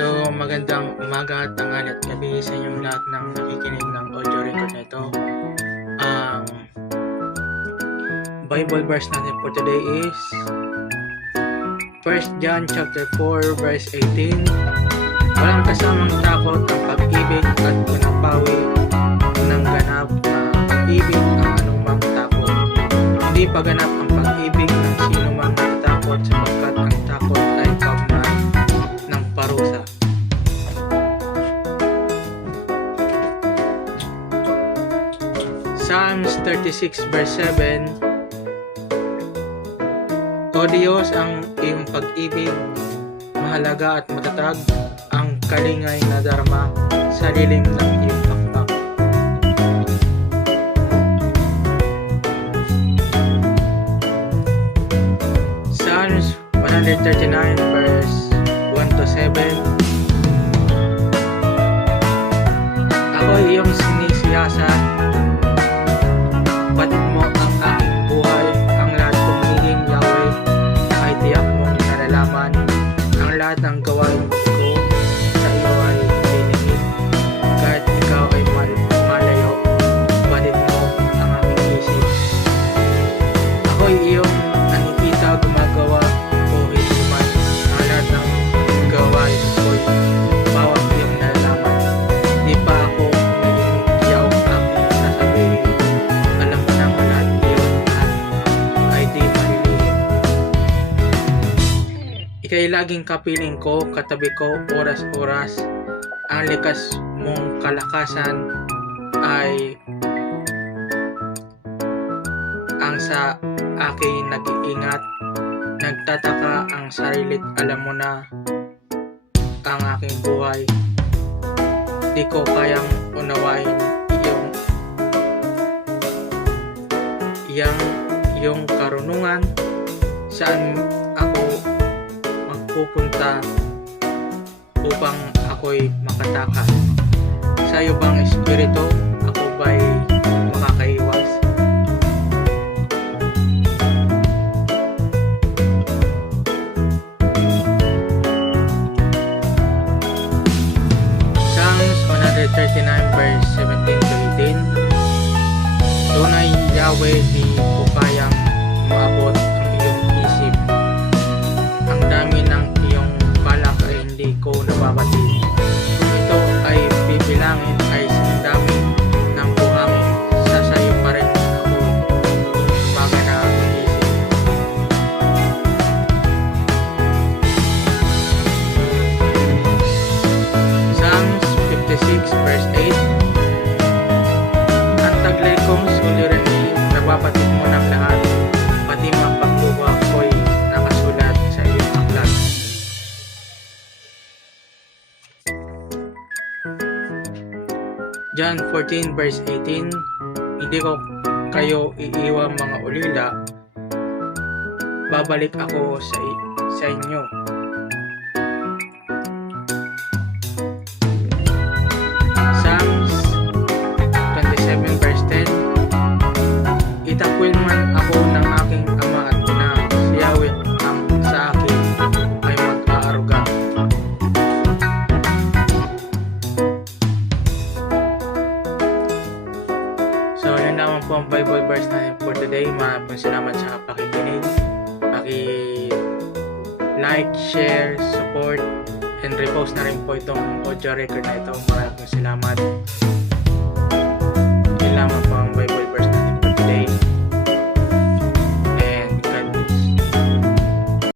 So, magandang umaga, tanghali at gabi sa inyong lahat ng nakikinig ng audio record na ito. Ang Bible verse natin for today is 1 John chapter 4 verse 18. Walang kasamang takot ang pag-ibig at pinapawi ng ganap na pag-ibig ang anumang takot. Hindi pa ganap ang pag-ibig ng sino mang takot sapagkat ang takot ay kaugnay ng parusa. Psalms 36 verse 7. O Diyos, ang iyong pag-ibig mahalaga at matatag, ang kalingay na darma sa lilim ng iyong pakpak. Psalms 139 verse 1 to 7. Ako iyong sinisiyasat, batid mo ang aking buhay, ang lahat kong hinging Yahweh ay tiyak mong nalalaman, ang lahat ng gawain ko sa iyo ay dinigit, kahit ikaw ay malayo, batid mo ang aking isip. Ako'y iyong nakikita gumagawa o hindi man, ang lahat ng gawain ko'y bawat iyong nalalaman. Di pa ako umiiyaw aking sasabihin, alam mo nang lahat iyon at ay di malilihim. Ika'y laging kapiling ko, katabi ko oras-oras, ang likas mong kalakasan ay ang sa akin nag-iingat. Nagtataka ang sarilit, alam mo na ang aking buhay. Di ko kayang unawain iyong karunungan. Saan ako magpupunta upang ako'y makatakas? Sa iyo bang espiritu, ako ba'y makakaiwas? Psalms 139 verse 17 to 18. Tunay Yahweh, di ko kayang maabot ang iyong isip. Ang dami ng iyong balak ay hindi ko nababatid. Kung ito ay bibilangin ay sindami ng buhangin, sa sayo pa rin ako gumagana ang isip. Psalms 56 verse 8. Ang taglay kong suliranin, nababatid mo ng lahat, pati mapagluha ko'y nakasulat sa iyong aklat. John 14 verse 18. Hindi ko kayo iiwan mga ulila, babalik ako sa inyo. Psalms 27 verse 10. Itakwil man ako ng aking ama at ina, si Yahweh ang sa akin ay mag-aaruga. So, yun naman po ang Bible verse natin for today. Maraming salamat sa pakikinig. Paki-like, share, support, and repost na rin po itong audio record na ito. Maraming salamat.